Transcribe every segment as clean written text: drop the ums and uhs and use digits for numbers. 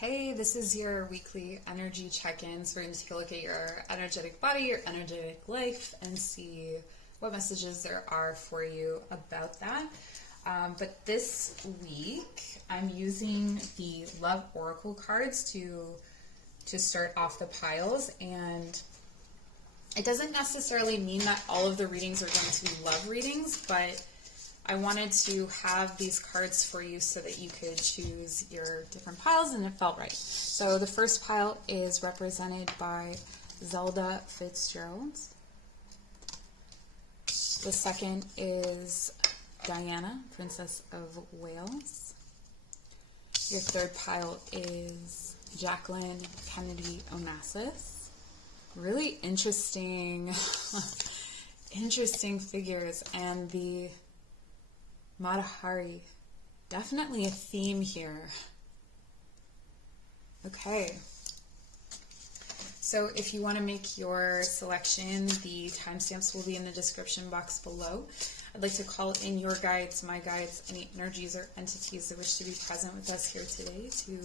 Hey, this is your weekly energy check-ins. We're going to take a look at your energetic body, your energetic life, and see what messages there are for you about that. But this week, I'm using the Love Oracle cards to start off the piles, and it doesn't necessarily mean that all of the readings are going to be love readings, but I wanted to have these cards for you so that you could choose your different piles, and it felt right. So the first pile is represented by Zelda Fitzgerald. The second is Diana, Princess of Wales. Your third pile is Jacqueline Kennedy Onassis. Really interesting, interesting figures, and the Matahari, definitely a theme here. Okay, so if you want to make your selection, the timestamps will be in the description box below. I'd like to call in your guides, my guides, any energies or entities that wish to be present with us here today to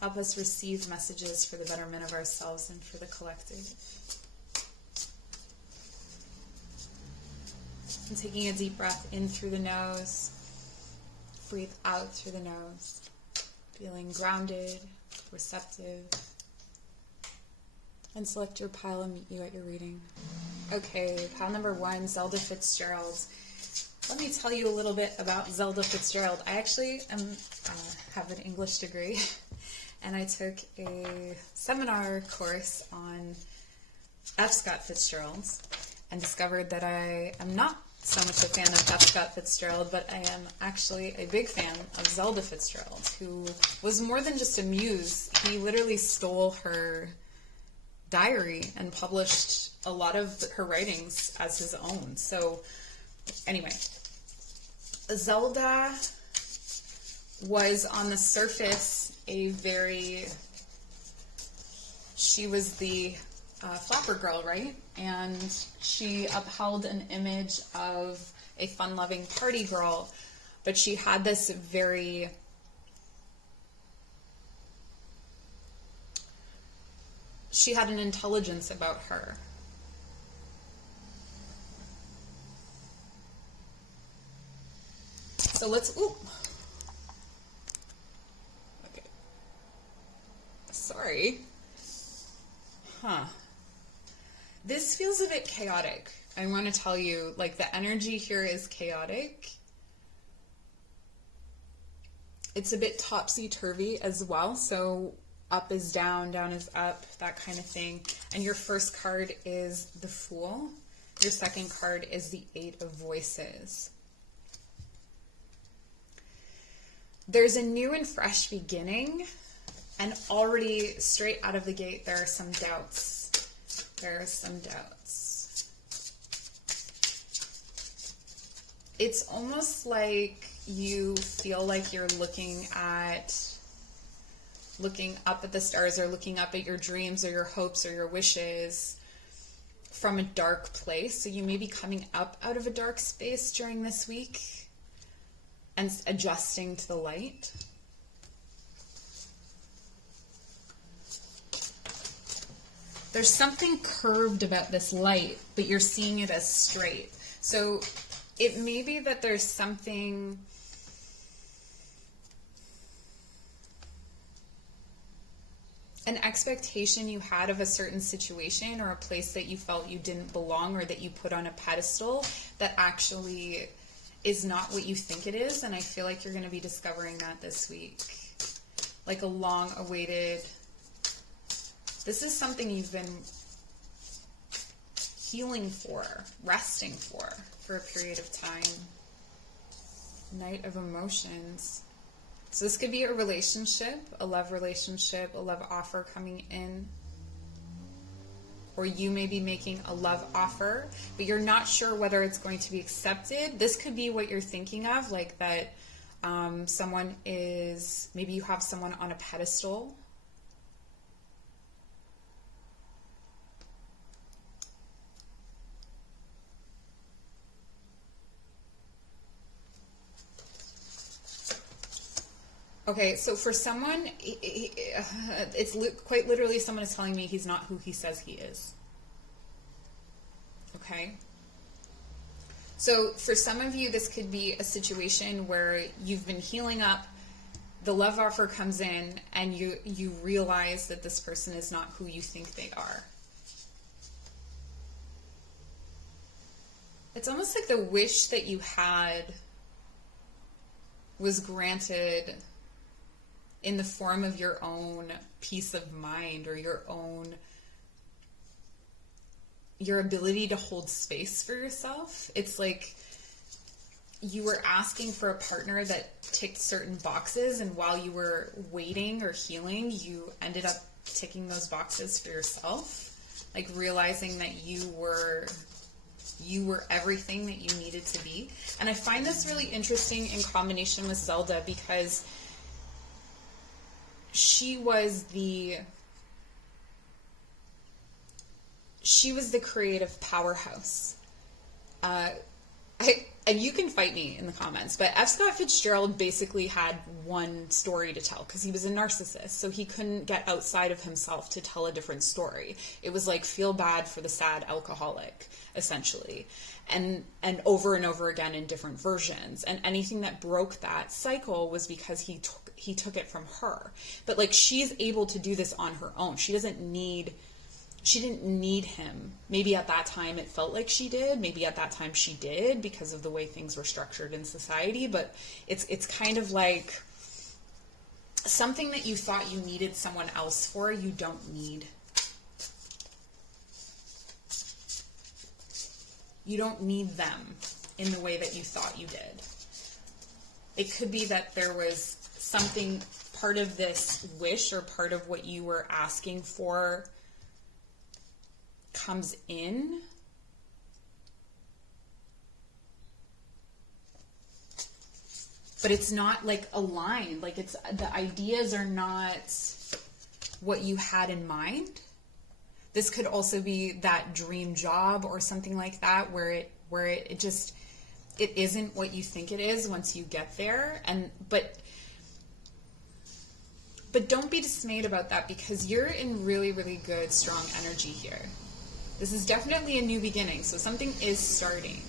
help us receive messages for the betterment of ourselves and for the collective. And taking a deep breath in through the nose, breathe out through the nose, feeling grounded, receptive, and select your pile and meet you at your reading. Okay, pile number one, Zelda Fitzgerald. Let me tell you a little bit about Zelda Fitzgerald. I actually have an English degree, and I took a seminar course on F. Scott Fitzgerald and discovered that I am not so much a fan of F. Scott Fitzgerald, but I am actually a big fan of Zelda Fitzgerald, who was more than just a muse. He literally stole her diary and published a lot of her writings as his own. So anyway, Zelda was on the surface she was the flapper girl, right? And she upheld an image of a fun-loving party girl, but she had this she had an intelligence about her. So let's, okay. Sorry. This feels a bit chaotic. I want to tell you, like, the energy here is chaotic. It's a bit topsy-turvy as well, so up is down, down is up, that kind of thing. And your first card is the Fool. Your second card is the Eight of Voices. There's a new and fresh beginning, and already straight out of the gate, there are some doubts. There are some doubts. It's almost like you feel like you're looking up at the stars, or looking up at your dreams or your hopes or your wishes from a dark place. So you may be coming up out of a dark space during this week and adjusting to the light. There's something curved about this light, but you're seeing it as straight. So it may be that there's something, an expectation you had of a certain situation or a place that you felt you didn't belong or that you put on a pedestal that actually is not what you think it is. And I feel like you're going to be discovering that this week. Like a long-awaited, this is something you've been healing for, resting for a period of time. Knight of Emotions. So this could be a relationship, a love offer coming in. Or you may be making a love offer, but you're not sure whether it's going to be accepted. This could be what you're thinking of, like that maybe you have someone on a pedestal. Okay, so for someone, it's quite literally someone is telling me he's not who he says he is. Okay? So for some of you, this could be a situation where you've been healing up, the love offer comes in, and you realize that this person is not who you think they are. It's almost like the wish that you had was granted in the form of your own peace of mind, or your ability to hold space for yourself. It's like you were asking for a partner that ticked certain boxes, and while you were waiting or healing, you ended up ticking those boxes for yourself, like realizing that you were everything that you needed to be. And I find this really interesting in combination with Zelda, because she was the creative powerhouse. And you can fight me in the comments, but F. Scott Fitzgerald basically had one story to tell because he was a narcissist, so he couldn't get outside of himself to tell a different story. It was like feel bad for the sad alcoholic, essentially, and over again in different versions. And anything that broke that cycle was because he took it from her. But like, she's able to do this on her own. She didn't need him. Maybe at that time it felt like she did. Maybe at that time she did because of the way things were structured in society. But it's kind of like something that you thought you needed someone else for, you don't need. You don't need them in the way that you thought you did. It could be that there was something, part of this wish or part of what you were asking for comes in, but it's not like aligned. Like, it's, the ideas are not what you had in mind. This could also be that dream job or something like that, where it just, it isn't what you think it is once you get there. But don't be dismayed about that, because you're in really, really good, strong energy here. This is definitely a new beginning, so something is starting.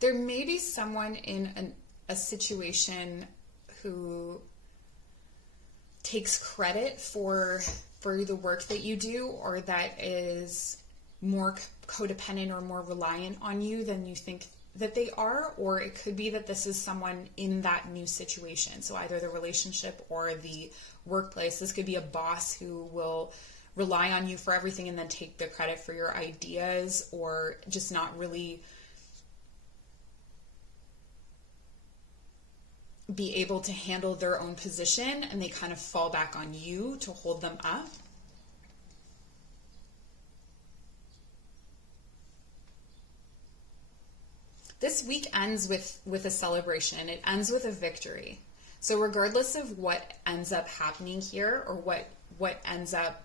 There may be someone in a situation who takes credit for the work that you do, or that is more codependent or more reliant on you than you think that they are. Or it could be that this is someone in that new situation. So either the relationship or the workplace. This could be a boss who will rely on you for everything and then take the credit for your ideas, or just not really be able to handle their own position, and they kind of fall back on you to hold them up. This week ends with a celebration. It ends with a victory. So regardless of what ends up happening here, or what ends up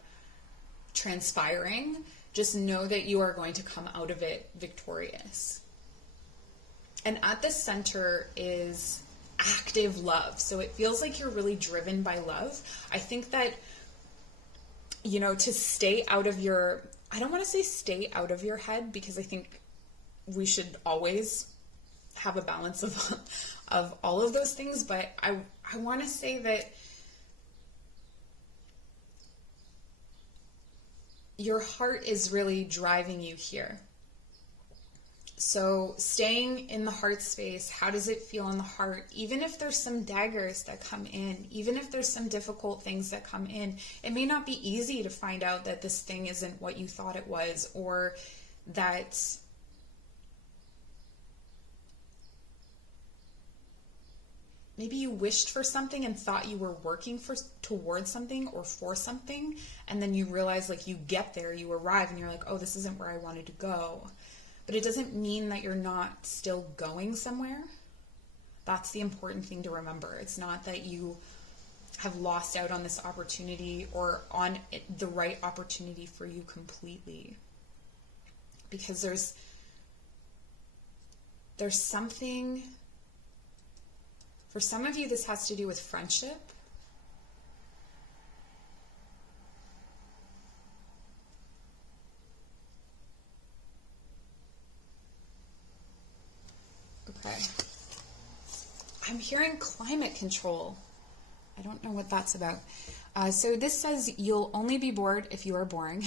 transpiring, just know that you are going to come out of it victorious. And at the center is active love. So it feels like you're really driven by love. I think that, to stay out of your, I don't want to say stay out of your head, because I think we should always have a balance of all of those things. But I want to say that your heart is really driving you here. So staying in the heart space, how does it feel in the heart? Even if there's some daggers that come in, even if there's some difficult things that come in, it may not be easy to find out that this thing isn't what you thought it was, or that maybe you wished for something and thought you were working towards something or for something, and then you realize, like, you get there, you arrive, and you're like, oh, this isn't where I wanted to go. But it doesn't mean that you're not still going somewhere. That's the important thing to remember. It's not that you have lost out on this opportunity, or on the right opportunity for you completely. because there's something, for some of you, this has to do with friendship. Okay. I'm hearing climate control. I don't know what that's about. So this says you'll only be bored if you are boring.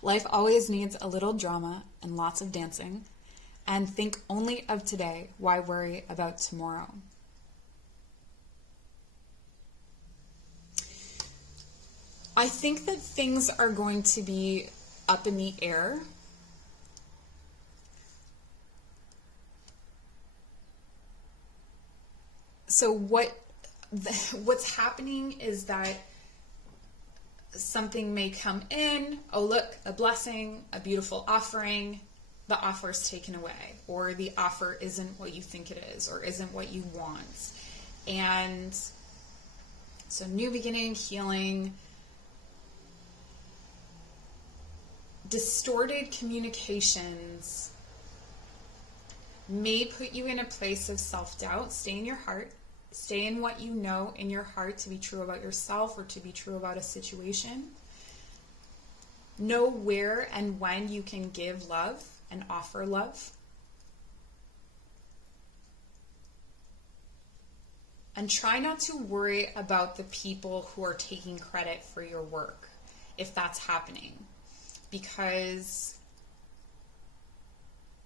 Life always needs a little drama and lots of dancing. And think only of today. Why worry about tomorrow? I think that things are going to be up in the air. So what's happening is that something may come in, oh look, a blessing, a beautiful offering, the offer is taken away, or the offer isn't what you think it is, or isn't what you want. And so new beginning, healing, distorted communications may put you in a place of self-doubt. Stay in your heart. Stay in what you know in your heart to be true about yourself or to be true about a situation. Know where and when you can give love and offer love. And try not to worry about the people who are taking credit for your work, if that's happening. Because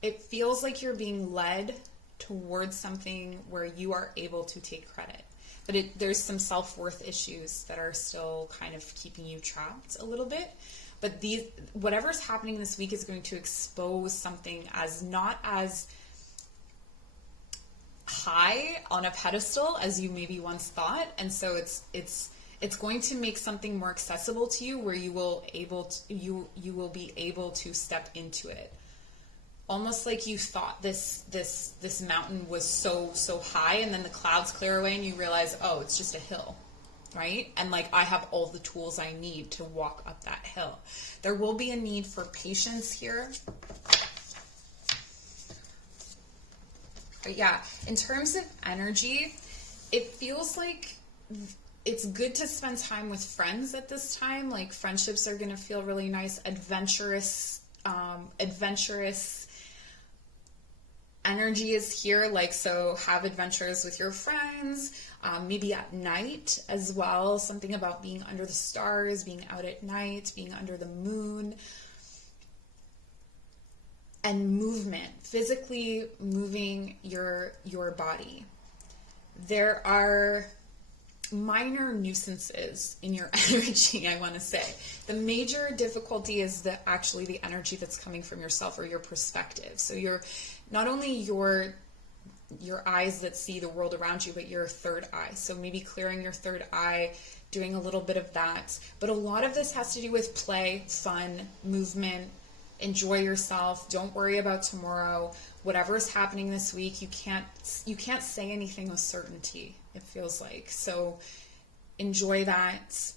it feels like you're being led towards something where you are able to take credit. But there's some self-worth issues that are still kind of keeping you trapped a little bit. But whatever's happening this week is going to expose something as not as high on a pedestal as you maybe once thought. And so it's going to make something more accessible to you, where you will be able to step into it. Almost like you thought this mountain was so high, and then the clouds clear away and you realize, oh, it's just a hill, right? And like, I have all the tools I need to walk up that hill. There will be a need for patience here. But yeah, in terms of energy, it feels like it's good to spend time with friends at this time. Like, friendships are going to feel really nice, adventurous energy is here. Like, so have adventures with your friends, maybe at night as well. Something about being under the stars, being out at night, being under the moon. And movement, physically moving your body. There are minor nuisances in your energy, I want to say. The major difficulty is actually the energy that's coming from yourself or your perspective. So you're not only your eyes that see the world around you, but your third eye. So maybe clearing your third eye, doing a little bit of that. But a lot of this has to do with play, fun, movement. Enjoy yourself. Don't worry about tomorrow. Whatever is happening this week, you can't say anything with certainty, it feels like. So enjoy that.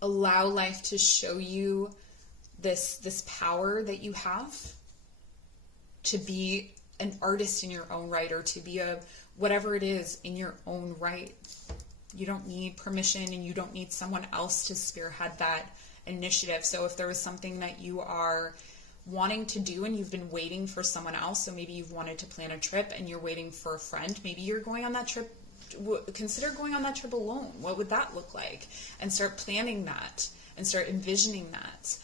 Allow life to show you this power that you have to be an artist in your own right, or to be whatever it is in your own right. You don't need permission, and you don't need someone else to spearhead that initiative. So if there was something that you are wanting to do and you've been waiting for someone else, so maybe you've wanted to plan a trip and you're waiting for a friend, maybe you're going on that trip, consider going on that trip alone. What would that look like? And start planning that and start envisioning that.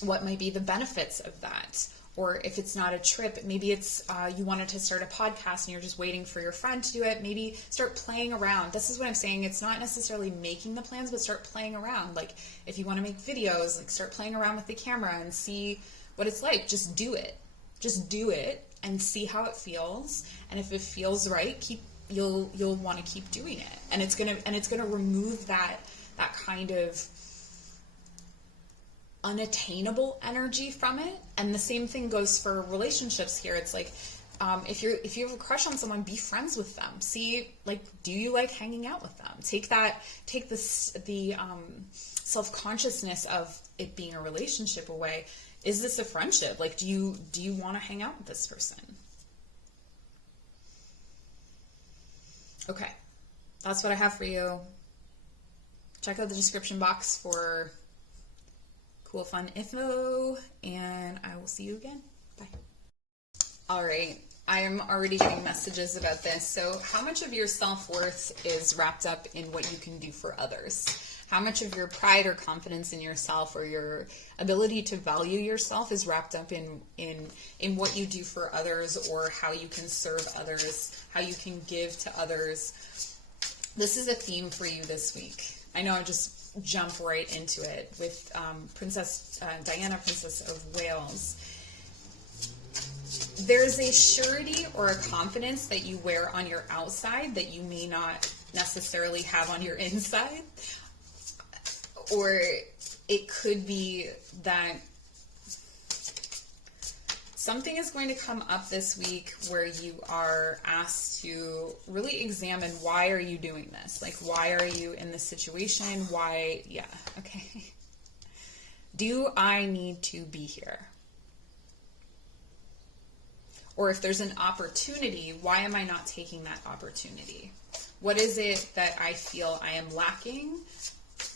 What might be the benefits of that? Or if it's not a trip, maybe it's you wanted to start a podcast and you're just waiting for your friend to do it. Maybe start playing around. This is what I'm saying. It's not necessarily making the plans, but start playing around. Like, if you want to make videos, like, start playing around with the camera and see what it's like. Just do it. Just do it and see how it feels. And if it feels right, you'll want to keep doing it. And it's gonna remove that kind of unattainable energy from it. And the same thing goes for relationships here. It's like, if you have a crush on someone, be friends with them. See, like, do you like hanging out with them? Take the self-consciousness of it being a relationship away. Is this a friendship? Like, do you want to hang out with this person? Okay, that's what I have for you. Check out the description box for cool, fun info, and I will see you again. Bye. All right, I am already getting messages about this. So how much of your self-worth is wrapped up in what you can do for others? How much of your pride or confidence in yourself or your ability to value yourself is wrapped up in what you do for others, or how you can serve others, how you can give to others? This is a theme for you this week. I know I just jumped right into it with Princess Diana, Princess of Wales. There's a surety or a confidence that you wear on your outside that you may not necessarily have on your inside. Or it could be that something is going to come up this week where you are asked to really examine, why are you doing this? Like, why are you in this situation? Why? Yeah, okay. Do I need to be here? Or if there's an opportunity, why am I not taking that opportunity? What is it that I feel I am lacking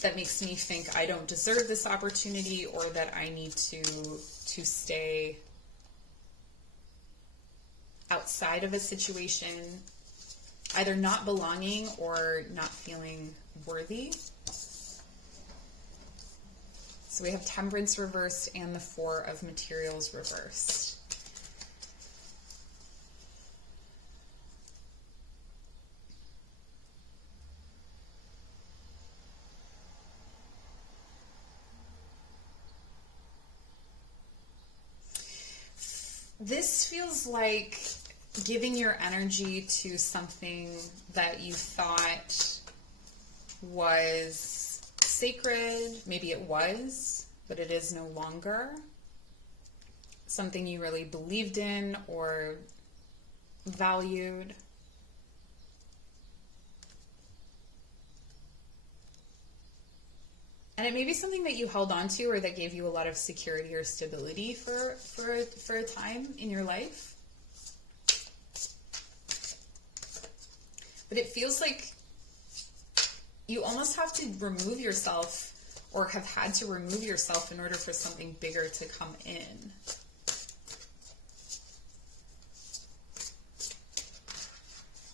that makes me think I don't deserve this opportunity, or that I need to stay outside of a situation, either not belonging or not feeling worthy? So we have Temperance reversed and the Four of Materials reversed. This feels like giving your energy to something that you thought was sacred. Maybe it was, but it is no longer. Something you really believed in or valued. And it may be something that you held on to, or that gave you a lot of security or stability for a time in your life. But it feels like you almost have to remove yourself, or have had to remove yourself, in order for something bigger to come in.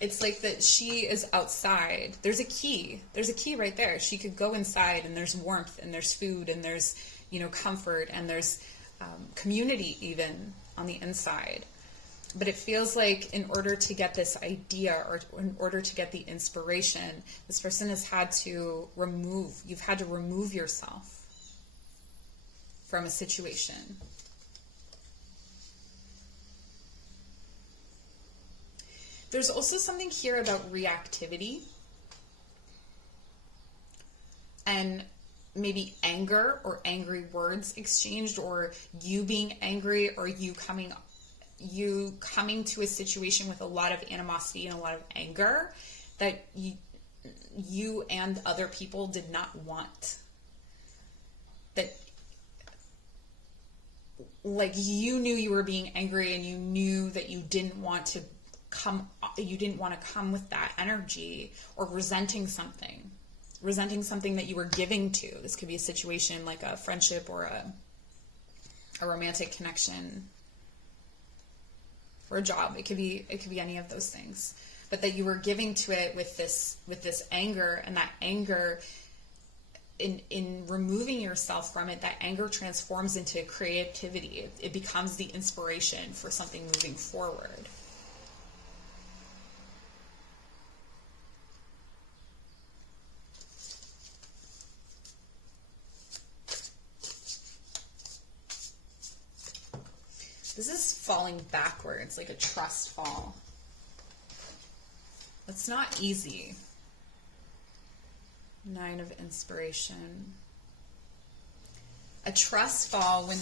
It's like that she is outside. There's a key. There's a key right there. She could go inside, and there's warmth, and there's food, and there's, comfort, and there's community even on the inside. But it feels like in order to get this idea, or in order to get the inspiration, this person has had to you've had to remove yourself from a situation. There's also something here about reactivity and maybe anger, or angry words exchanged, or you being angry, or you coming to a situation with a lot of animosity and a lot of anger that you and other people did not want. That, like, you knew you were being angry, and you knew that you didn't want to come with that energy, or resenting something that you were giving to. This could be a situation like a friendship, or a romantic connection, or a job. It could be any of those things, but that you were giving to it with this anger, and that anger, in removing yourself from it, that anger transforms into creativity. It becomes the inspiration for something moving forward. This is falling backwards, like a trust fall. It's not easy. Nine of Inspiration. A trust fall when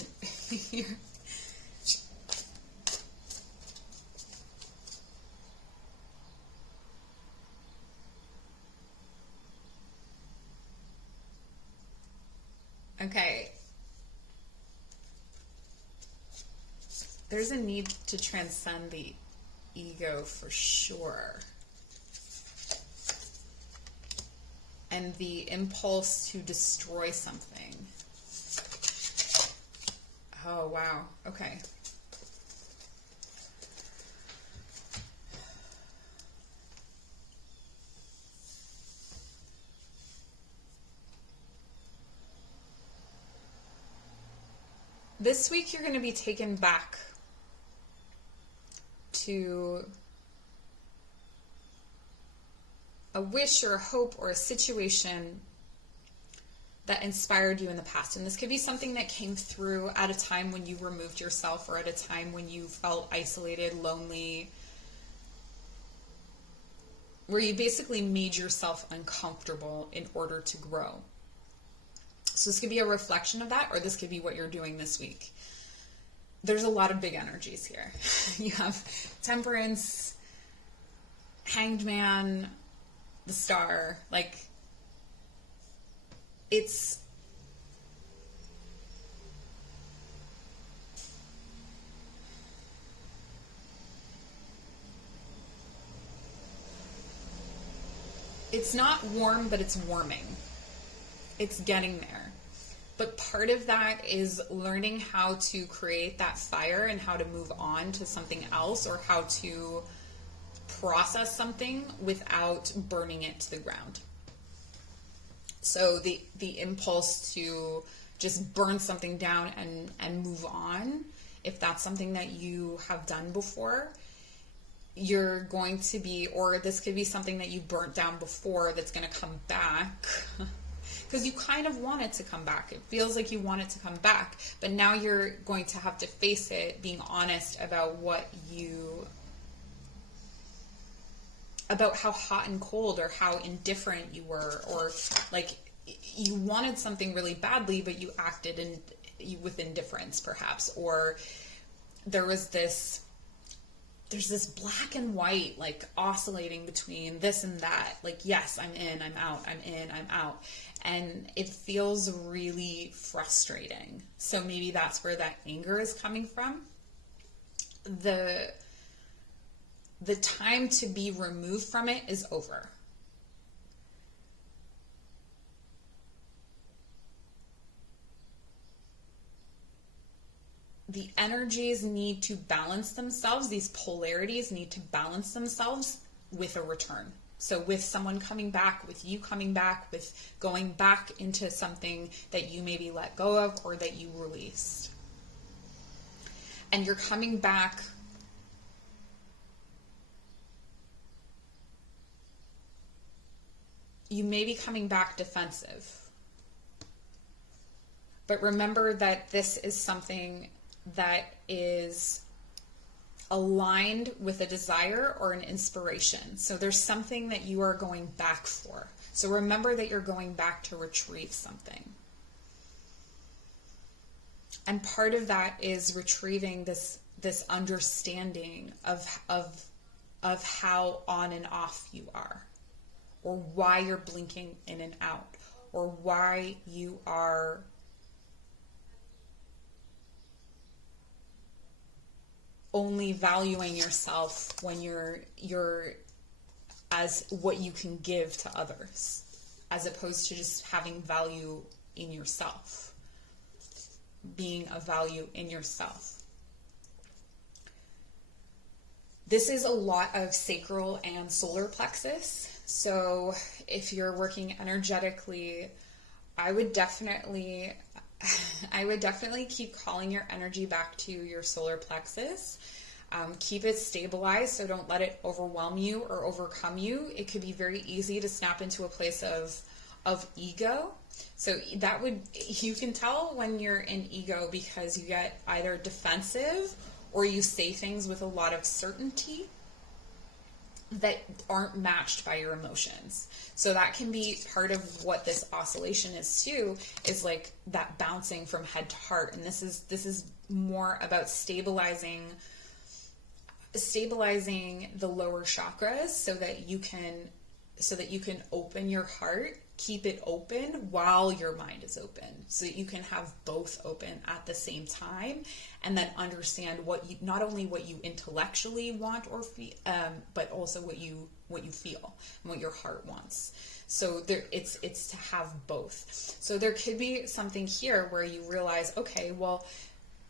there's a need to transcend the ego for sure. And the impulse to destroy something. Oh, wow. Okay. This week you're going to be taken back to a wish or a hope or a situation that inspired you in the past. And this could be something that came through at a time when you removed yourself, or at a time when you felt isolated, lonely, where you basically made yourself uncomfortable in order to grow. So this could be a reflection of that, or this could be what you're doing this week. There's a lot of big energies here. You have Temperance, Hanged Man, the Star. Like, it's not warm, but it's warming. It's getting there. But part of that is learning how to create that fire and how to move on to something else, or how to process something without burning it to the ground. So the impulse to just burn something down and move on, if that's something that you have done before, you're going to be, or this could be something that you burnt down before that's going to come back. Because you kind of want it to come back. It feels like you want it to come back. But now you're going to have to face it, being honest about about how hot and cold, or how indifferent you were, or like you wanted something really badly, but you acted with indifference perhaps. Or there's this black and white, like oscillating between this and that. Like, yes, I'm in, I'm out, I'm in, I'm out. And it feels really frustrating. So maybe that's where that anger is coming from. The time to be removed from it is over. The energies need to balance themselves. These polarities need to balance themselves with a return. So with someone coming back, with you coming back, with going back into something that you maybe let go of or that you released. And you're coming back you may be coming back defensive. But remember that this is something that is aligned with a desire or an inspiration. So there's something that you are going back for. So remember that you're going back to retrieve something. And part of that is retrieving this understanding of how on and off you are, or why you're blinking in and out, or why you are only valuing yourself when you're as what you can give to others, as opposed to just having value in yourself, being a value in yourself. This is a lot of sacral and solar plexus. So if you're working energetically, I would definitely keep calling your energy back to your solar plexus. Keep it stabilized, so don't let it overwhelm you or overcome you. It could be very easy to snap into a place of ego. So you can tell when you're in ego because you get either defensive or you say things with a lot of certainty that aren't matched by your emotions. So that can be part of what this oscillation is too, is like that bouncing from head to heart. And this is more about stabilizing the lower chakras so that you can open your heart keep it open while your mind is open, so that you can have both open at the same time, and then understand not only what you intellectually want or feel, but also what you feel and what your heart wants. So it's to have both. So there could be something here where you realize, okay, well,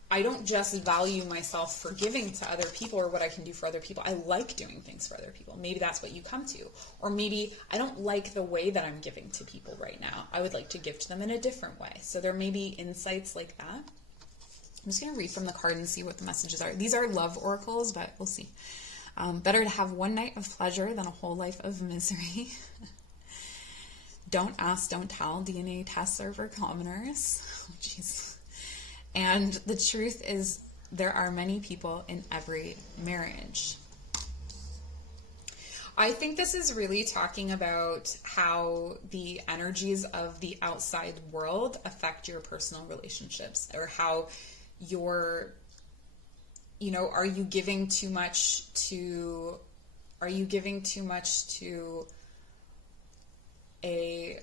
I don't just value myself for giving to other people or what I can do for other people. I like doing things for other people. Maybe that's what you come to. Or maybe I don't like the way that I'm giving to people right now. I would like to give to them in a different way. So there may be insights like that. I'm just going to read from the card and see what the messages are. These are love oracles, but we'll see. Better to have one night of pleasure than a whole life of misery. Don't ask, don't tell. DNA tests are for commoners. Oh, jeez. And the truth is, there are many people in every marriage. I think this is really talking about how the energies of the outside world affect your personal relationships, or how are you giving too much to a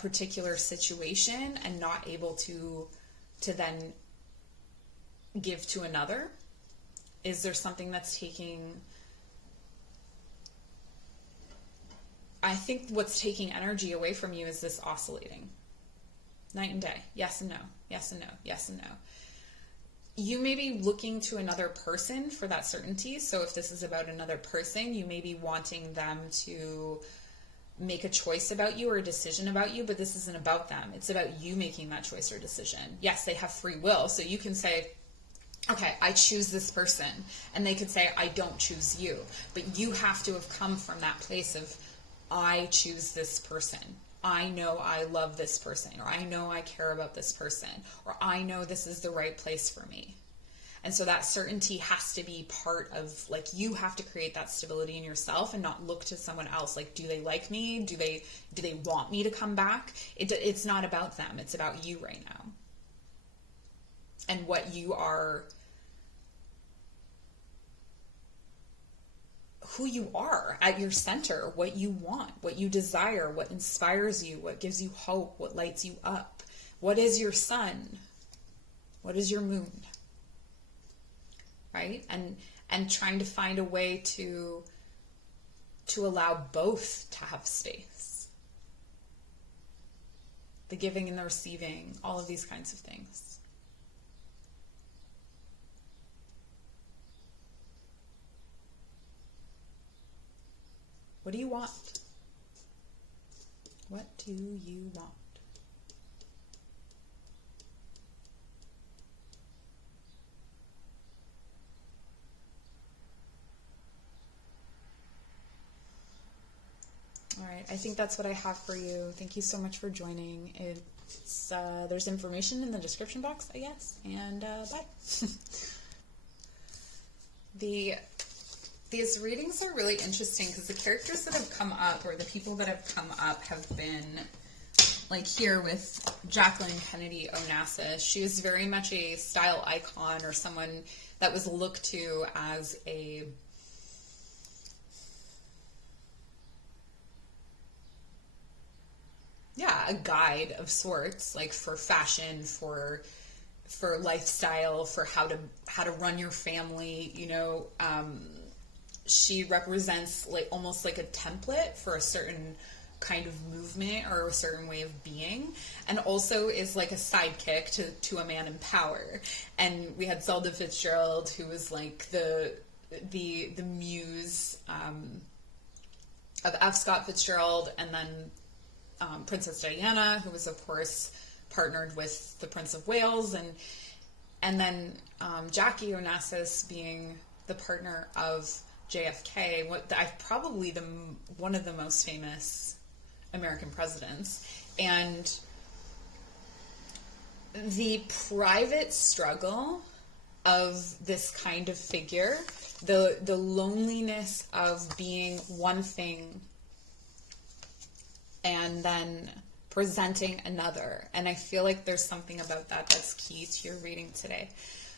particular situation and not able to then give to another? Is there something that's taking... I think what's taking energy away from you is this oscillating. Night and day. Yes and no. Yes and no. Yes and no. You may be looking to another person for that certainty. So if this is about another person, you may be wanting them to make a choice about you or a decision about you, but this isn't about them. It's about you making that choice or decision. Yes, they have free will. So you can say, okay, I choose this person. And they could say, I don't choose you. But you have to have come from that place of, I choose this person. I know I love this person, or I know I care about this person, or I know this is the right place for me. And so that certainty has to be part of, like, you have to create that stability in yourself and not look to someone else. Like, do they like me? Do they want me to come back? It's not about them. It's about you right now. And what you are, who you are at your center, what you want, what you desire, what inspires you, what gives you hope, what lights you up. What is your sun? What is your moon? Right? And trying to find a way to allow both to have space. The giving and the receiving, all of these kinds of things. What do you want? What do you want? All right, I think that's what I have for you. Thank you so much for joining. There's information in the description box, I guess, and bye. These readings are really interesting because the characters that have come up, or the people that have come up, have been, like here with Jacqueline Kennedy Onassis. She was very much a style icon, or someone that was looked to as a guide of sorts, like for fashion, for lifestyle, for how to run your family. She represents like almost like a template for a certain kind of movement or a certain way of being, and also is like a sidekick to a man in power. And we had Zelda Fitzgerald, who was like the muse of F. Scott Fitzgerald, and then Princess Diana, who was of course partnered with the Prince of Wales, and then Jackie Onassis being the partner of JFK, probably one of the most famous American presidents. And the private struggle of this kind of figure, the loneliness of being one thing and then presenting another. And I feel like there's something about that that's key to your reading today.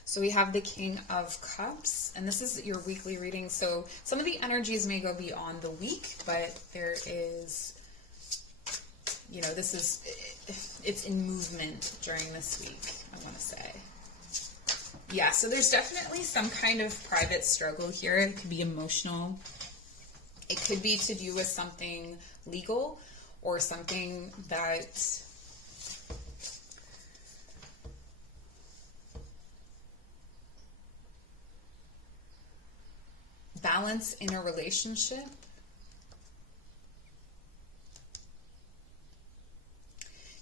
So we have the King of Cups, and this is your weekly reading. So some of the energies may go beyond the week, but there is you know, it's in movement during this week, I want to say. Yeah, so there's definitely some kind of private struggle here. It could be emotional. It could be to do with something legal or something that balance in a relationship.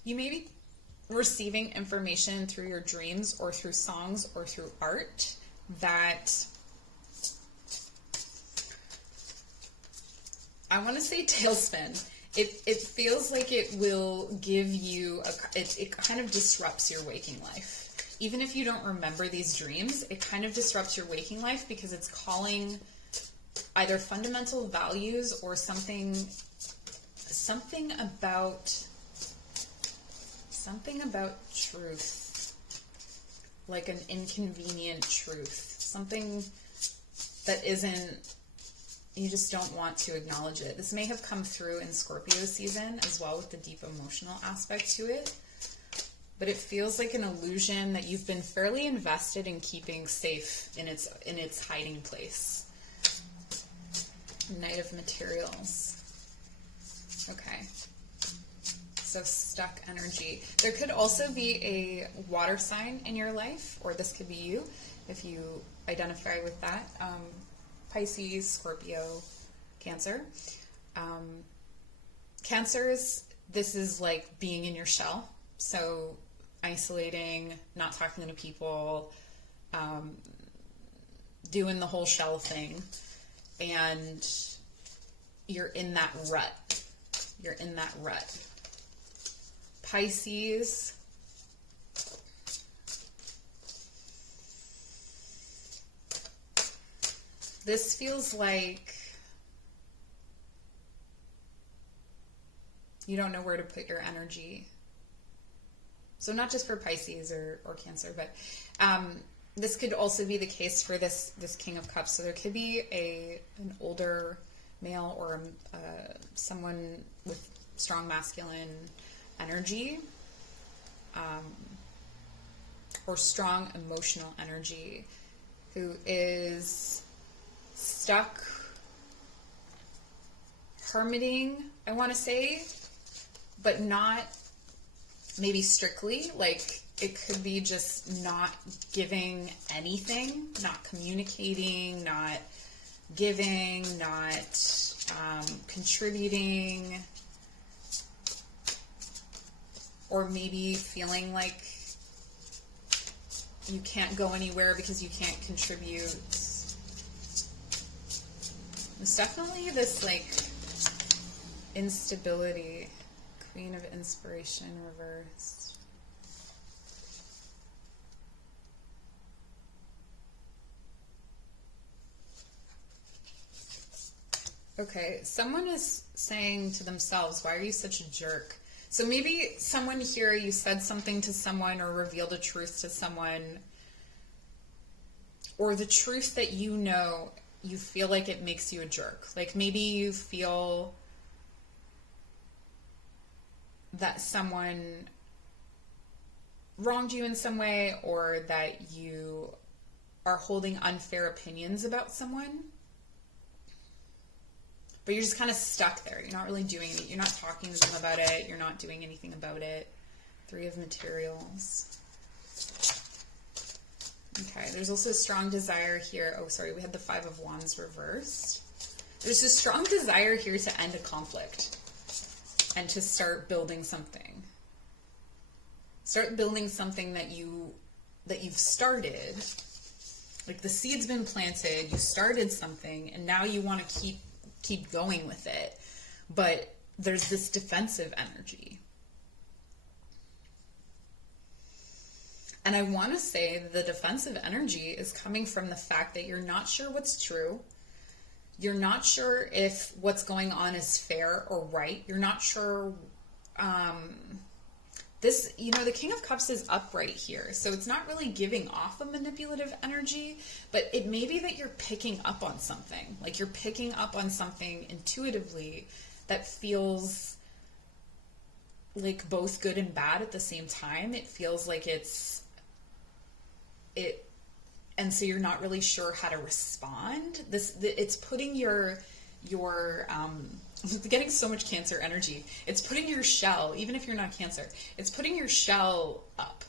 You may be receiving information through your dreams or through songs or through art that, I want to say tailspin. It feels like it will give you, it kind of disrupts your waking life. Even if you don't remember these dreams, it kind of disrupts your waking life because it's calling either fundamental values or something about truth, like an inconvenient truth, something that isn't, you just don't want to acknowledge it. This may have come through in Scorpio season as well with the deep emotional aspect to it, but it feels like an illusion that you've been fairly invested in keeping safe in its hiding place. Knight of Materials. Okay. So stuck energy. There could also be a water sign in your life, or this could be you if you identify with that. Pisces, Scorpio, Cancer. Cancers, this is like being in your shell. So isolating, not talking to people, doing the whole shell thing. And you're in that rut. You're in that rut. Pisces. This feels like you don't know where to put your energy. So not just for Pisces or Cancer, but this could also be the case for this King of Cups. So there could be an older male or someone with strong masculine energy, or strong emotional energy, who is stuck hermiting, I want to say, but not maybe strictly. Like, it could be just not giving anything, not communicating, not giving, not contributing, or maybe feeling like you can't go anywhere because you can't contribute. There's definitely this like instability. Queen of Inspiration reversed. Okay, someone is saying to themselves, why are you such a jerk? So maybe someone here, you said something to someone or revealed a truth to someone, or the truth that you know, you feel like it makes you a jerk. Like maybe you feel that someone wronged you in some way, or that you are holding unfair opinions about someone, but you're just kind of stuck there. You're not really doing it. You're not talking to them about it. You're not doing anything about it. Three of Materials. Okay, there's also a strong desire here. Oh, sorry, we had the Five of Wands reversed. There's a strong desire here to end a conflict and to start building something. Start building something that you've started. Like the seed's been planted, you started something, and now you want to keep going with it. But there's this defensive energy. And I want to say that the defensive energy is coming from the fact that you're not sure what's true. You're not sure if what's going on is fair or right. You're not sure. The King of Cups is upright here. So it's not really giving off a manipulative energy, but it may be that you're picking up on something. Like you're picking up on something intuitively that feels like both good and bad at the same time. It feels like and so you're not really sure how to respond. It's putting your getting so much Cancer energy. It's putting your shell, even if you're not Cancer, it's putting your shell up.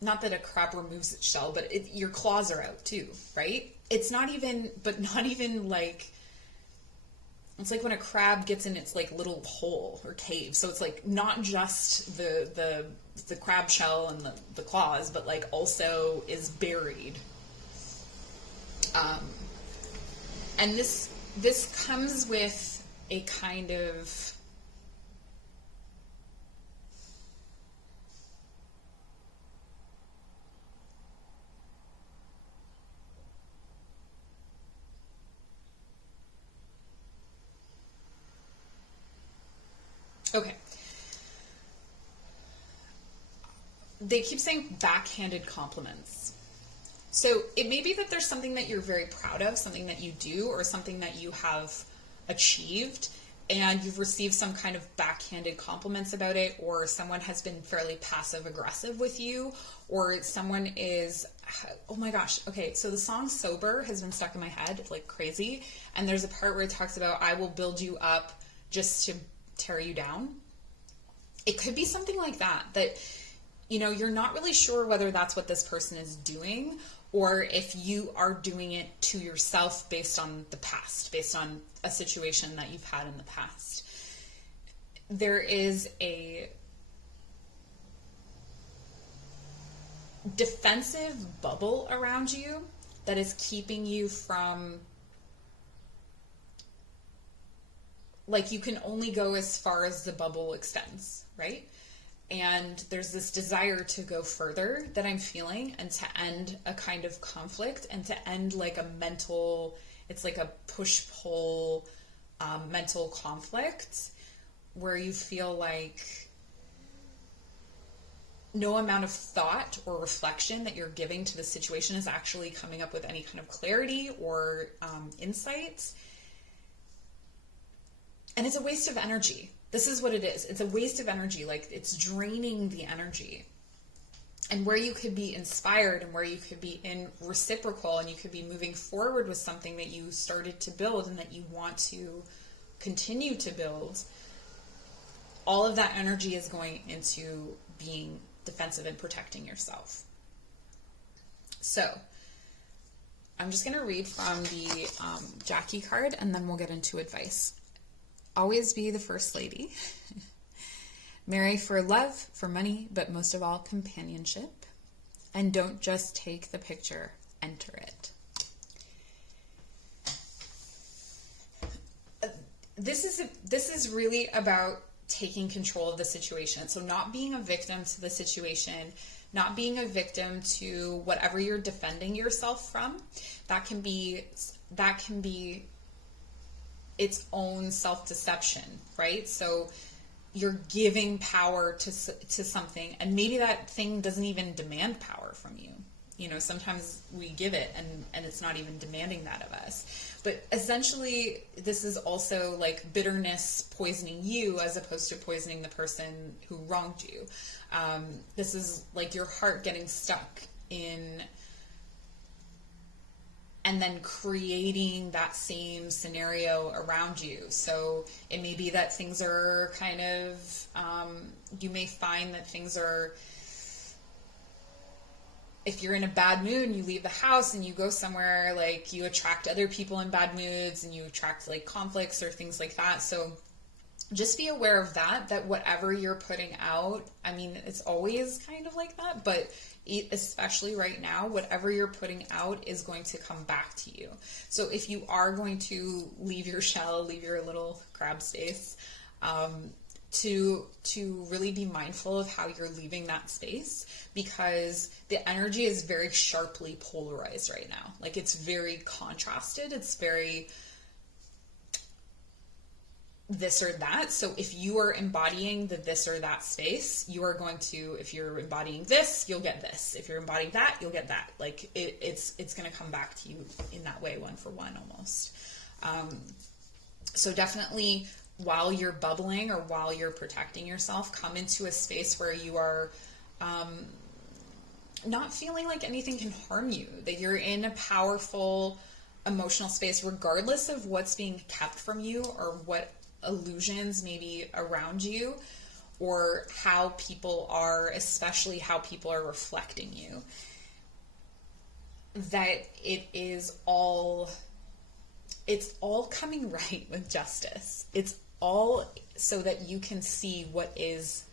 Not that a crab removes its shell, but your claws are out too, right? It's not even like, it's like when a crab gets in its like little hole or cave. So it's like not just the crab shell and the claws, but like also is buried. And this comes with a kind of, okay. They keep saying backhanded compliments. So it may be that there's something that you're very proud of, something that you do, or something that you have achieved, and you've received some kind of backhanded compliments about it, or someone has been fairly passive aggressive with you, or someone is, oh my gosh, okay, so the song Sober has been stuck in my head like crazy, and there's a part where it talks about, I will build you up just to tear you down. It could be something like that, you know, you're not really sure whether that's what this person is doing, or if you are doing it to yourself based on the past, based on a situation that you've had in the past. There is a defensive bubble around you that is keeping you from, like, you can only go as far as the bubble extends, right? And there's this desire to go further that I'm feeling, and to end a kind of conflict, and to end like a mental, it's like a push-pull mental conflict where you feel like no amount of thought or reflection that you're giving to the situation is actually coming up with any kind of clarity or insight. And it's a waste of energy. This is what it is. It's a waste of energy. Like, it's draining the energy. And where you could be inspired, and where you could be in reciprocal, and you could be moving forward with something that you started to build and that you want to continue to build, all of that energy is going into being defensive and protecting yourself. So I'm just going to read from the Jackie card, and then we'll get into advice. Always be the first lady. Marry for love, for money, but most of all, companionship. And don't just take the picture, enter it. This is really about taking control of the situation. So not being a victim to the situation, not being a victim to whatever you're defending yourself from. That can be its own self-deception, right? So you're giving power to something, and maybe that thing doesn't even demand power from you. You know, sometimes we give it and it's not even demanding that of us. But essentially, this is also like bitterness poisoning you as opposed to poisoning the person who wronged you. This is like your heart getting stuck in, and then creating that same scenario around you. So it may be that things are kind of, you may find that things are, if you're in a bad mood and you leave the house and you go somewhere, like, you attract other people in bad moods, and you attract like conflicts or things like that. So just be aware of that whatever you're putting out, I mean, it's always kind of like that, but especially right now, whatever you're putting out is going to come back to you. So if you are going to leave your shell, leave your little crab space, to really be mindful of how you're leaving that space, because the energy is very sharply polarized right now. Like, it's very contrasted. It's very this or that. So if you are embodying the this or that space, you are going to, if you're embodying this, you'll get this. If you're embodying that, you'll get that. Like, it's going to come back to you in that way, one for one almost. So definitely while you're bubbling or while you're protecting yourself, come into a space where you are not feeling like anything can harm you, that you're in a powerful emotional space, regardless of what's being kept from you or what illusions may be around you, or how people are, especially how people are reflecting you. That it's all coming right with justice. It's all so that you can see what is.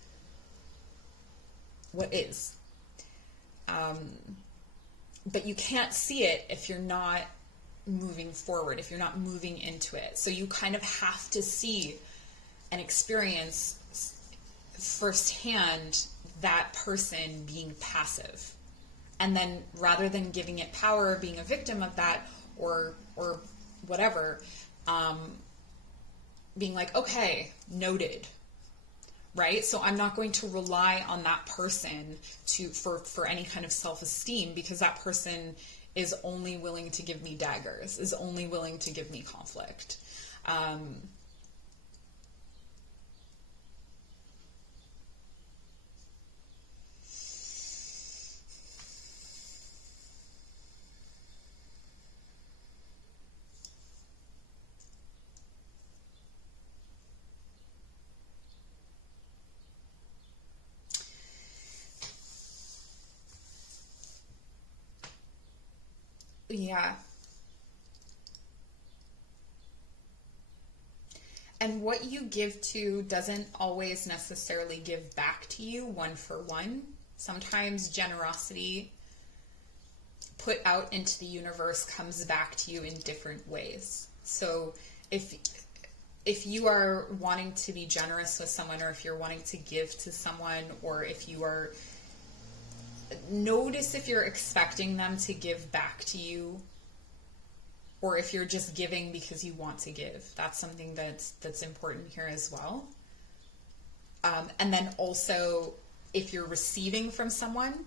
But you can't see it if you're not moving forward, if you're not moving into it. So you kind of have to see and experience firsthand that person being passive. And then rather than giving it power, being a victim of that, or whatever, being like, okay, noted. Right? So I'm not going to rely on that person for any kind of self-esteem, because that person is only willing to give me daggers, is only willing to give me conflict. Yeah. And what you give to doesn't always necessarily give back to you one for one. Sometimes generosity put out into the universe comes back to you in different ways. So if you are wanting to be generous with someone, or if you're wanting to give to someone, or if you are, notice if you're expecting them to give back to you, or if you're just giving because you want to give. That's something that's important here as well. And then also, if you're receiving from someone,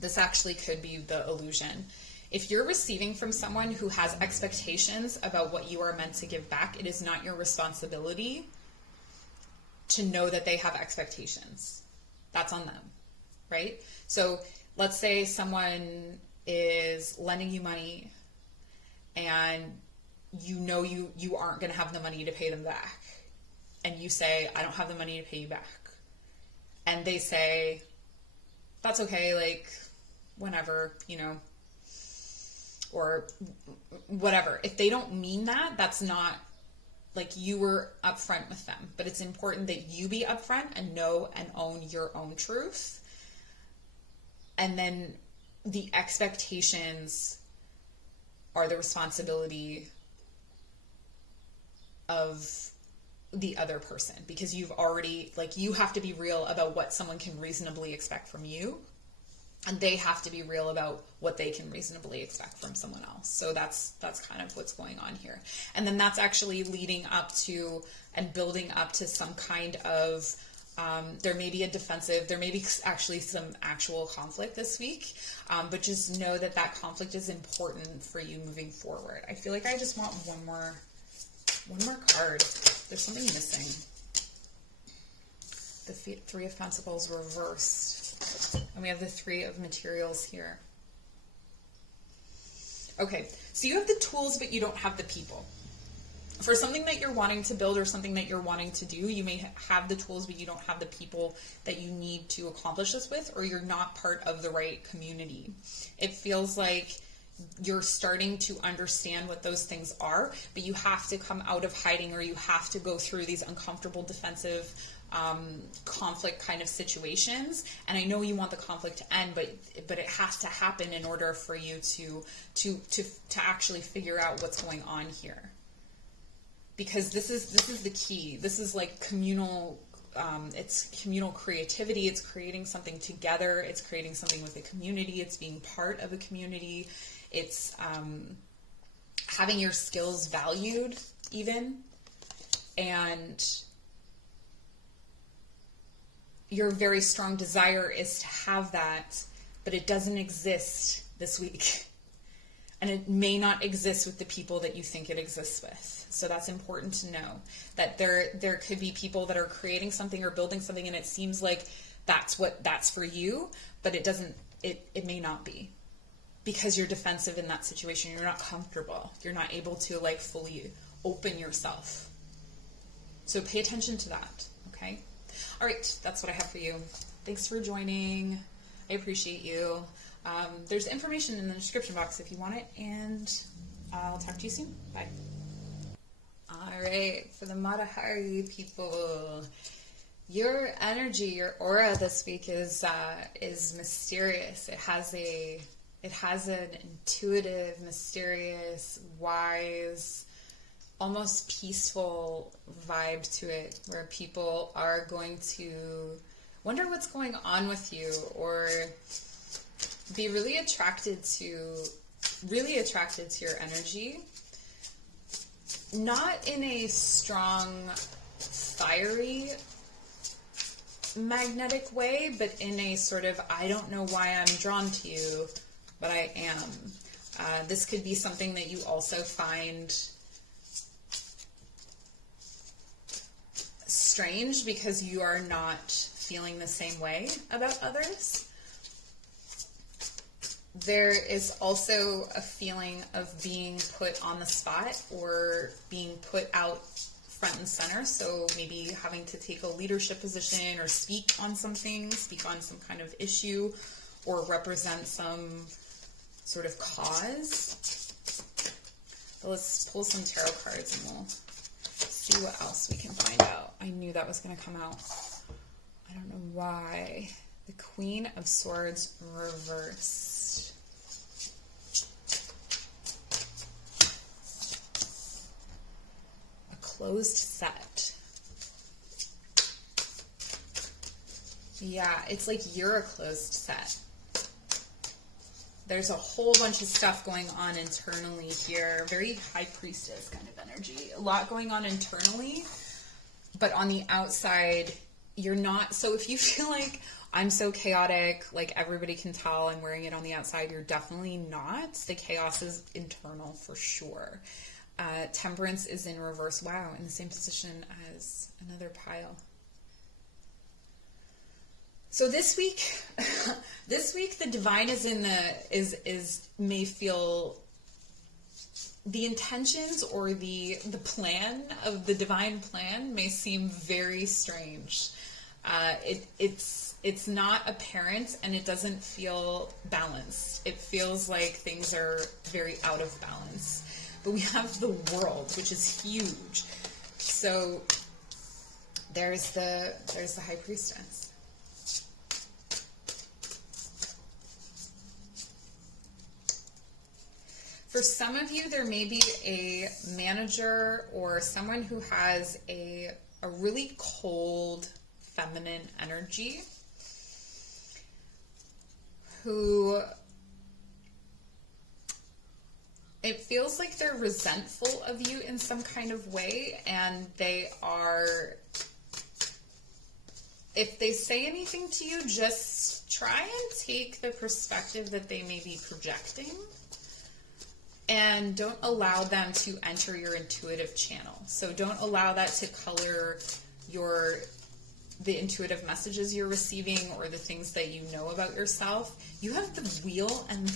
this actually could be the illusion. If you're receiving from someone who has expectations about what you are meant to give back, it is not your responsibility to know that they have expectations. That's on them, right? So let's say someone is lending you money and you know you aren't going to have the money to pay them back. And you say, I don't have the money to pay you back. And they say, that's okay, like, whenever, or whatever. If they don't mean that, that's not, like, you were upfront with them. But it's important that you be upfront and know and own your own truth. And then the expectations are the responsibility of the other person, because you've already, like, you have to be real about what someone can reasonably expect from you, and they have to be real about what they can reasonably expect from someone else. So that's kind of what's going on here. And then that's actually leading up to and building up to some kind of there may be there may be actually some actual conflict this week, but just know that conflict is important for you moving forward. I feel like I just want one more card. There's something missing. The Three of Pentacles reversed, and we have the Three of Materials here. Okay, so you have the tools, but you don't have the people. For something that you're wanting to build or something that you're wanting to do, you may have the tools, but you don't have the people that you need to accomplish this with, or you're not part of the right community. It feels like you're starting to understand what those things are, but you have to come out of hiding, or you have to go through these uncomfortable defensive conflict kind of situations. And I know you want the conflict to end, but it has to happen in order for you to actually figure out what's going on here. Because this is the key. This is like communal. It's communal creativity. It's creating something together. It's creating something with a community. It's being part of a community. It's having your skills valued even. And your very strong desire is to have that, but it doesn't exist this week. and it may not exist with the people that you think it exists with. So that's important to know, that there could be people that are creating something or building something, and it seems like that's for you, but it doesn't. It may not be, because you're defensive in that situation. You're not comfortable. You're not able to like fully open yourself. So pay attention to that. Okay. All right. That's what I have for you. Thanks for joining. I appreciate you. There's information in the description box if you want it, and I'll talk to you soon. Bye. All right, for the Matahari people, your energy, your aura this week is mysterious. It has an intuitive, mysterious, wise, almost peaceful vibe to it, where people are going to wonder what's going on with you, or be really attracted to your energy. Not in a strong, fiery, magnetic way, but in a sort of, I don't know why I'm drawn to you, but I am. This could be something that you also find strange because you are not feeling the same way about others. There is also a feeling of being put on the spot or being put out front and center. So maybe having to take a leadership position or speak on something, speak on some kind of issue, or represent some sort of cause. But let's pull some tarot cards and we'll see what else we can find out. I knew that was going to come out. I don't know why. The Queen of Swords reversed. A closed set. Yeah, it's like you're a closed set. There's a whole bunch of stuff going on internally here. Very High Priestess kind of energy. A lot going on internally, but on the outside, you're not. So if you feel like I'm so chaotic, like everybody can tell I'm wearing it on the outside, you're definitely not. The chaos is internal for sure. Temperance is in reverse. Wow, in the same position as another pile. So this week, the divine may feel the intentions or the plan of the divine plan may seem very strange. It's not apparent, and it doesn't feel balanced. It feels like things are very out of balance. But we have the world, which is huge. So there's the High Priestess. For some of you, there may be a manager or someone who has a really cold, feminine energy who it feels like they're resentful of you in some kind of way, and they are, if they say anything to you, just try and take the perspective that they may be projecting. And don't allow them to enter your intuitive channel. So don't allow that to color the intuitive messages you're receiving or the things that you know about yourself. You have the wheel and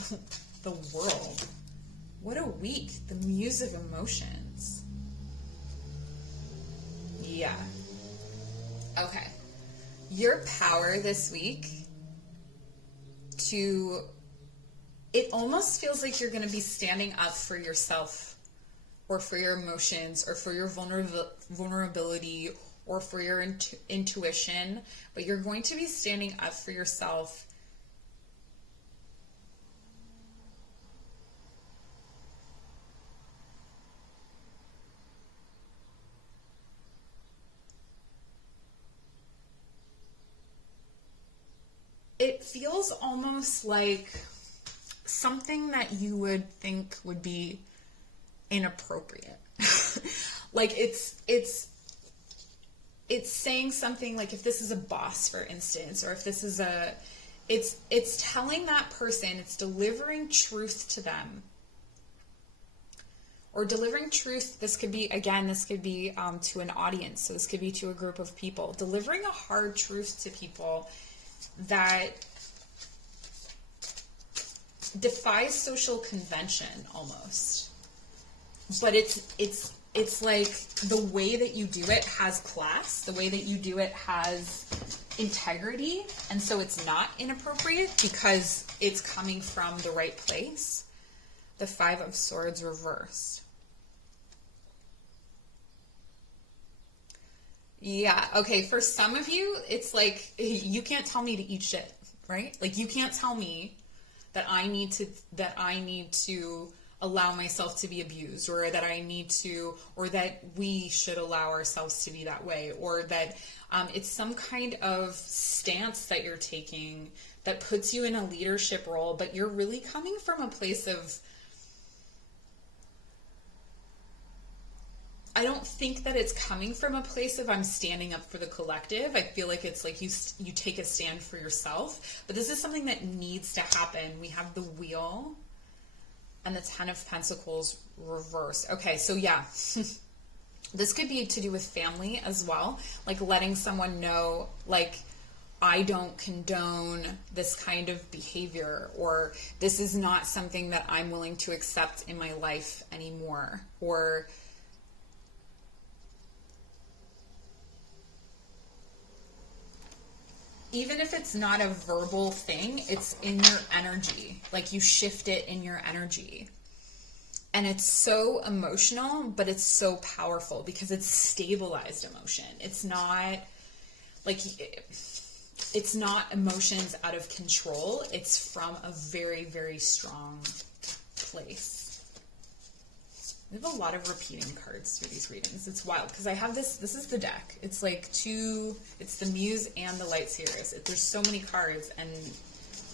the world. What a week. The Muse of Emotions. Yeah. Okay. Your power this week it almost feels like you're going to be standing up for yourself or for your emotions or for your vulnerability or for your intuition, but you're going to be standing up for yourself. It feels almost like something that you would think would be inappropriate. Like it's saying something like, if this is a boss, for instance, or if this is it's telling that person, it's delivering truth to them Or delivering truth, this could be, again, this could be to an audience. So this could be to a group of people. Delivering a hard truth to people that defies social convention almost. But it's like the way that you do it has class. The way that you do it has integrity. And so it's not inappropriate because it's coming from the right place. The Five of Swords reversed. Yeah, okay, for some of you, it's like, you can't tell me to eat shit, right? Like, you can't tell me that I need to allow myself to be abused, or that I need to, or that we should allow ourselves to be that way, or that it's some kind of stance that you're taking that puts you in a leadership role, but you're really coming from a place of, I don't think that it's coming from a place of I'm standing up for the collective. I feel like it's like you take a stand for yourself. But this is something that needs to happen. We have the Wheel and the Ten of Pentacles reversed. Okay, so yeah. This could be to do with family as well. Like letting someone know, like, I don't condone this kind of behavior, or this is not something that I'm willing to accept in my life anymore. Or even if it's not a verbal thing, it's in your energy. Like you shift it in your energy. And it's so emotional, but it's so powerful because it's stabilized emotion. It's not like, it's not emotions out of control. It's from a very, very strong place. We have a lot of repeating cards through these readings. It's wild because I have this is the deck. It's like it's the Muse and the Light Series. There's so many cards, and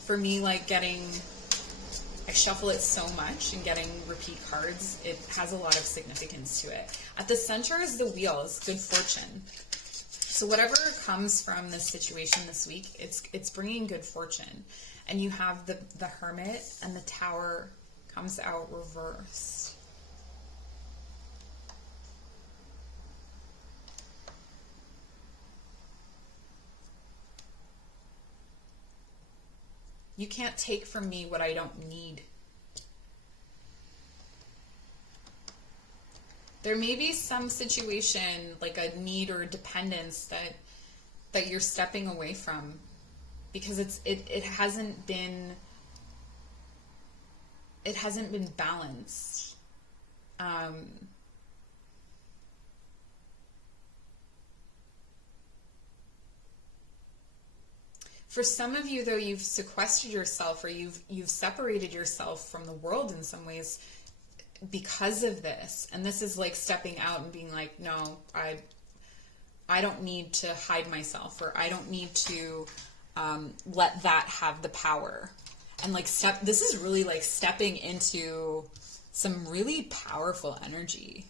for me, like I shuffle it so much, and getting repeat cards, it has a lot of significance to it. At the center is the Wheel, it's good fortune. So whatever comes from this situation this week, it's bringing good fortune. And you have the Hermit, and the Tower comes out reversed. You can't take from me what I don't need. There may be some situation, like a need or a dependence that you're stepping away from because it hasn't been balanced. For some of you, though, you've sequestered yourself, or you've separated yourself from the world in some ways because of this. And this is like stepping out and being like, no, I don't need to hide myself, or I don't need to let that have the power. And like this is really like stepping into some really powerful energy.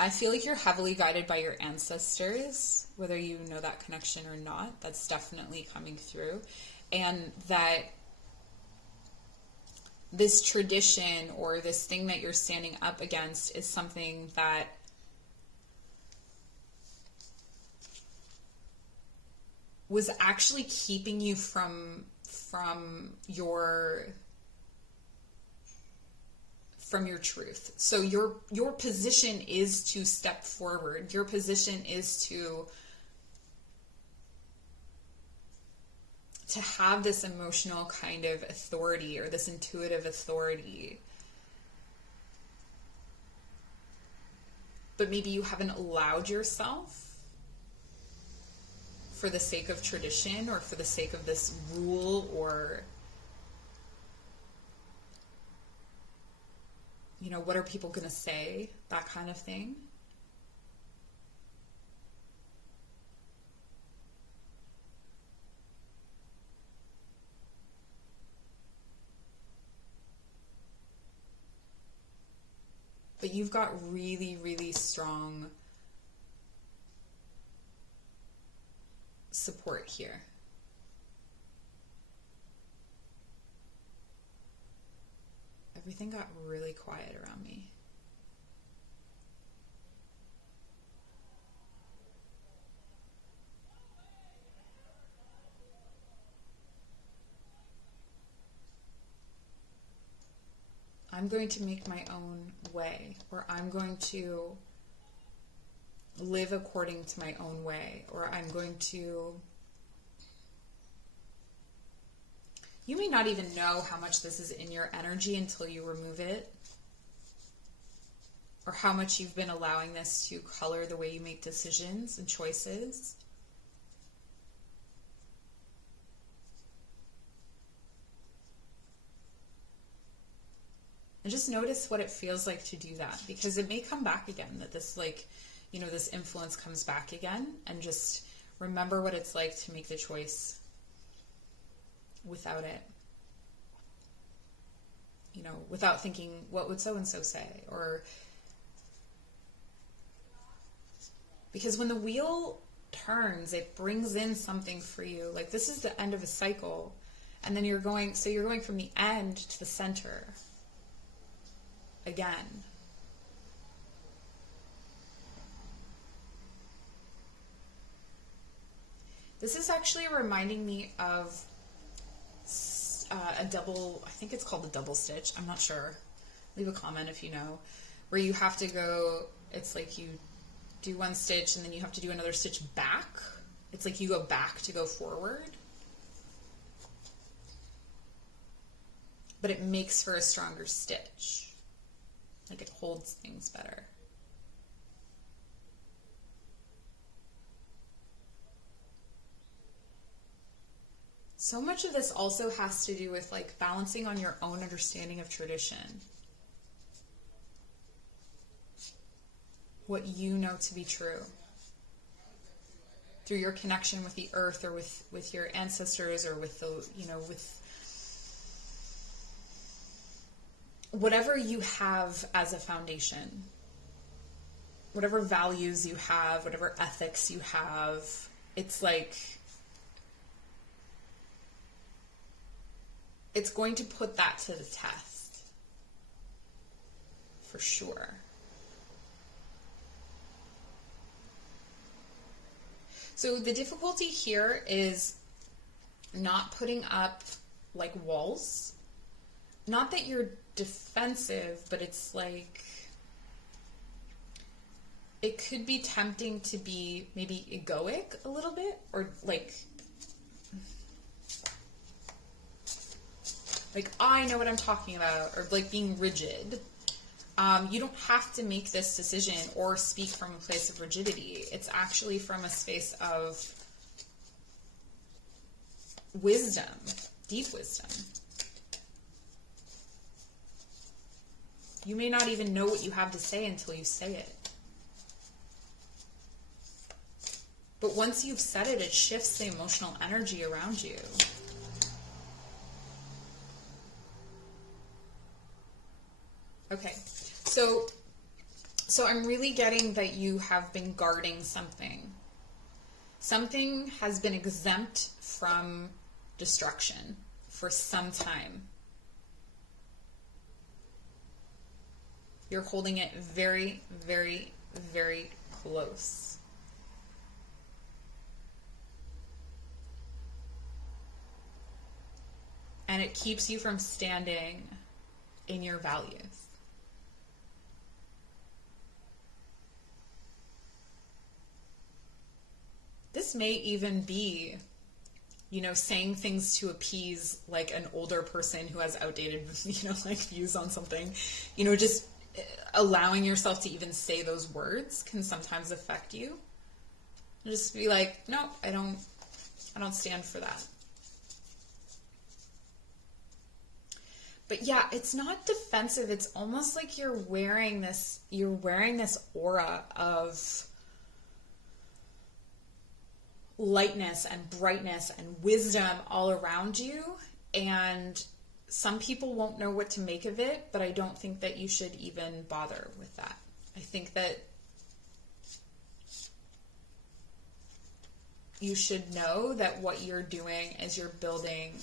I feel like you're heavily guided by your ancestors, whether you know that connection or not. That's definitely coming through. And that this tradition or this thing that you're standing up against is something that was actually keeping you from your truth. So your position is to step forward. Your position is to have this emotional kind of authority, or this intuitive authority. But maybe you haven't allowed yourself, for the sake of tradition or for the sake of this rule, or what are people going to say? That kind of thing. But you've got really, really strong support here. Everything got really quiet around me. I'm going to make my own way, or I'm going to live according to my own way, or I'm going to... You may not even know how much this is in your energy until you remove it, or how much you've been allowing this to color the way you make decisions and choices. And just notice what it feels like to do that, because it may come back again, that this, like, you know, this influence comes back again, and just remember what it's like to make the choice without it. You know, without thinking, what would so-and-so say? Or, because when the wheel turns, it brings in something for you. Like, this is the end of a cycle, and then you're going from the end to the center again. This is actually reminding me of a double, I think it's called a double stitch, I'm not sure. Leave a comment if you know. Where you have to go, it's like you do one stitch and then you have to do another stitch back. It's like you go back to go forward. But it makes for a stronger stitch. Like, it holds things better. So much of this also has to do with, like, balancing on your own understanding of tradition. What you know to be true. Through your connection with the earth, or with your ancestors, or with the, you know, with whatever you have as a foundation. Whatever values you have, whatever ethics you have, it's like, it's going to put that to the test, for sure. So the difficulty here is not putting up, like, walls. Not that you're defensive, but it's like, it could be tempting to be maybe egoic a little bit, or like I know what I'm talking about, or like being rigid. You don't have to make this decision or speak from a place of rigidity. It's actually from a space of wisdom, deep wisdom. You may not even know what you have to say until you say it. But once you've said it, it shifts the emotional energy around you. Okay, so I'm really getting that you have been guarding something. Something has been exempt from destruction for some time. You're holding it very, very, very close. And it keeps you from standing in your values. This may even be, you know, saying things to appease like an older person who has outdated, you know, like views on something. You know, just allowing yourself to even say those words can sometimes affect you. Just be like, no, I don't stand for that. But yeah, it's not defensive. It's almost like you're wearing this aura of lightness and brightness and wisdom all around you, and some people won't know what to make of it, but I don't think that you should even bother with that. I think that you should know that what you're doing is you're building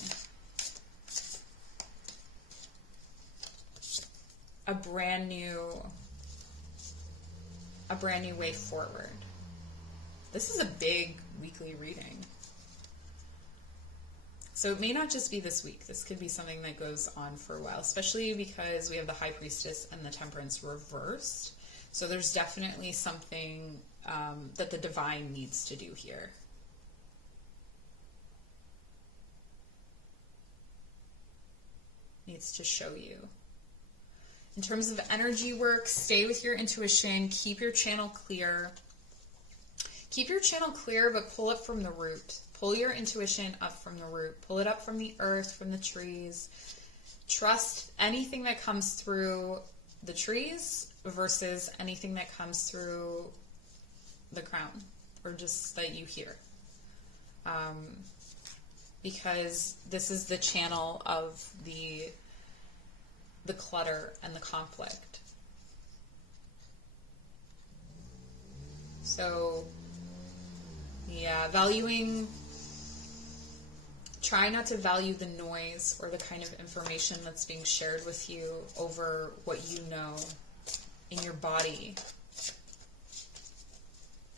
a brand new way forward. This is a big weekly reading. So it may not just be this week. This could be something that goes on for a while, especially because we have the High Priestess and the Temperance reversed. So there's definitely something that the divine needs to do here. Needs to show you. In terms of energy work, stay with your intuition, keep your channel clear. Keep your channel clear, but pull it from the root. Pull your intuition up from the root. Pull it up from the earth, from the trees. Trust anything that comes through the trees versus anything that comes through the crown or just that you hear. Because this is the channel of the clutter and the conflict. So, yeah, try not to value the noise or the kind of information that's being shared with you over what you know in your body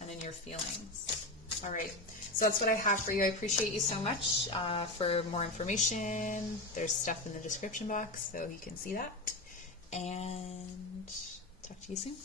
and in your feelings. All right, so that's what I have for you. I appreciate you so much. For more information, there's stuff in the description box, so you can see that. And talk to you soon.